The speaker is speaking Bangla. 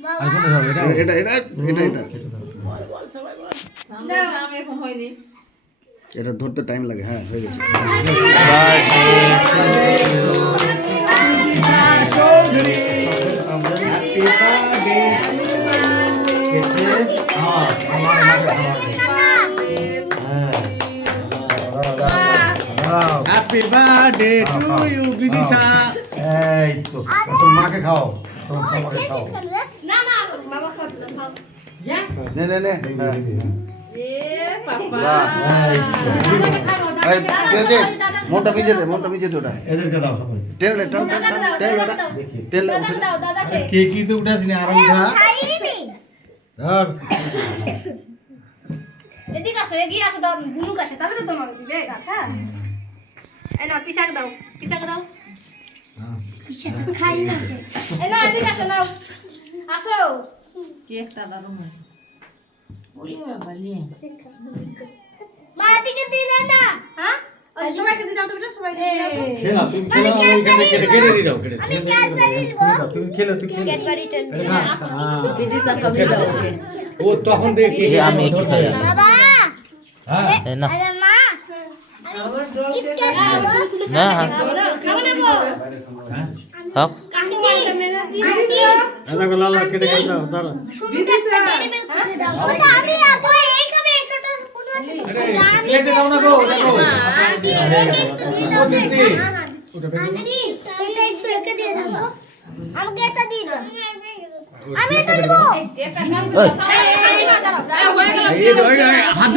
এটা এটা এটা এটা এটা ধরতে টাইম লাগে। হ্যাঁ, হয়ে গেছে। Happy birthday to you Bidisha. এই তো তোর মাকে খাও, তোর মাকে খাও। না না বাবা খাও যা নে নে নে। এ পাপা এই দে দে, মনটা ভিজে দে, মনটা ভিজে দে। ওটা এদেরকে দাও সবাই। টেনে টান টান টান টেনে ওটা টেনে উঠে দে। দাও দাদাকে কে কি তো উঠাস নি আর উঠা খাইনি ধর। এদিকে আসো, এগিয়ে আসো, দাও বুনুক আছে তবে তো তোমাকে দিবে কাকা। এই নাও পিসাক দাও, পিসাক দাও। পিসাক খাই না। এই নাও এদিকে আসো, নাও আসো। কেকটা দারুণ হয়েছে। ওই বাবা লে মা দিকে দিলে না। হ্যাঁ ওই সবাইকে দিয়ে দাও, তুমি সবাইকে দিয়ে দাও। খেলা তুমি খেলা, ওইখানে কেটে কেটে দিয়ে দাও, কেটে আমি ক্যাডবেরি দিব। তুমি খেলো, তুই খেলো। ক্যাডবেরি টেন বিদিশা খাবি দাও ওকে। ও তখন দেখি আমি কি খাই? বাবা হ্যাঁ না আরে মা না খাবো নেবো হক কাকি বলতে মেনা দিয়ে আদা গো লাল কেটে কেটে দাও ধর। বিদিশা ডেরি মিল্ক খেতে দাও। ও তো আমি আগে এই খাবে, সেটা কোনো আছে কেটে দাও না গো, দেখো। ও দিদি আমি এটা একটু একে দিয়ে দাও। আমাকে এটা দিয়ে দাও। আমি এটা দিব। একটা কাজ দাও। দাঁড়াও দাঁড়াও। এই হাত